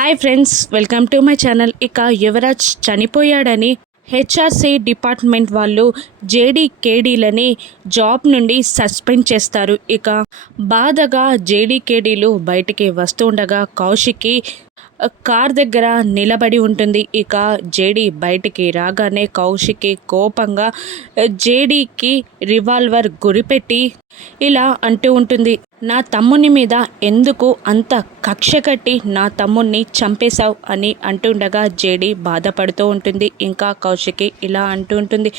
Hi friends, welcome to my channel. ఇక యువరాజ్ చనిపోయాడని HRC department వాళ్ళు జేడీకేడీలని జాబ్ నుండి సస్పెండ్ చేస్తారు. ఇక బాధగా జేడీకేడీలు బయటికి వస్తూ ఉండగా కౌశిక్కి కార్ దగ్గర నిలబడి ఉంటుంది. ఇక జేడీ బయటికి రాగానే కౌశిక్కి కోపంగా జేడీకి రివాల్వర్ గురిపెట్టి ఇలా అంటూ ఉంటుంది, నా తమ్ముని మీద ఎందుకు అంత కక్ష కట్టి నా తమ్ముణ్ణి చంపేశావు అని అంటుండగా జేడీ బాధపడుతూ ఉంటుంది. ఇంకా కౌశిక్కి ఇలా అంటూ ఉంటుంది,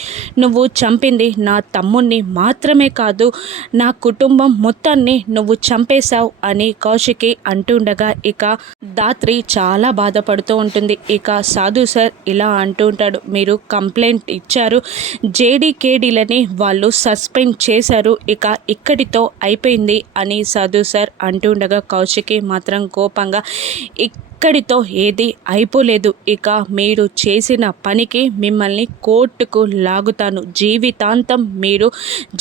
నువ్వు చంపింది నా తమ్ముణ్ణి మాత్రమే కాదు, నా కుటుంబం మొత్తాన్ని నువ్వు చంపేశావు అని కౌశిక్కి అంటుండగా ఇక దాత్రి చాలా బాధపడుతూ ఉంటుంది. ఇక సాధు సార్ ఇలా అంటూ ఉంటాడు, మీరు కంప్లైంట్ ఇచ్చారు, జేడీకేడీలని వాళ్ళు సస్పెండ్ చేశారు, ఇక ఇక్కడితో అయిపోయింది అని సాధు సార్ అంటుండగా కౌశిక్కి మాత్రం కోపంగా ఇక్కడితో ఏది అయిపోలేదు, ఇక మీరు చేసిన పనికి మిమ్మల్ని కోర్టుకు లాగుతాను, జీవితాంతం మీరు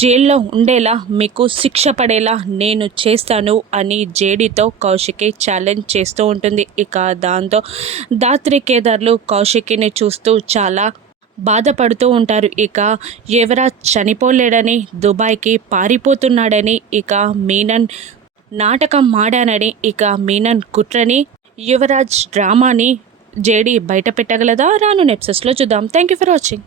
జైల్లో ఉండేలా మీకు శిక్ష పడేలా నేను చేస్తాను అని జేడీతో కౌశిక్కి ఛాలెంజ్ చేస్తూ ఉంటుంది. ఇక దాంతో దాత్రి కేదార్లు కౌశిక్కిని చూస్తూ చాలా బాధపడుతూ ఉంటారు. ఇక యువరాజ్ చనిపోలేడని, దుబాయ్కి పారిపోతున్నాడని, ఇక మీనన్ నాటకం ఆడానని, ఇక మీనన్ కుట్రని, యువరాజ్ డ్రామాని జేడీ బయట పెట్టగలదా? రాను ఎపిసోడ్స్లో చూద్దాం. Thank you for watching.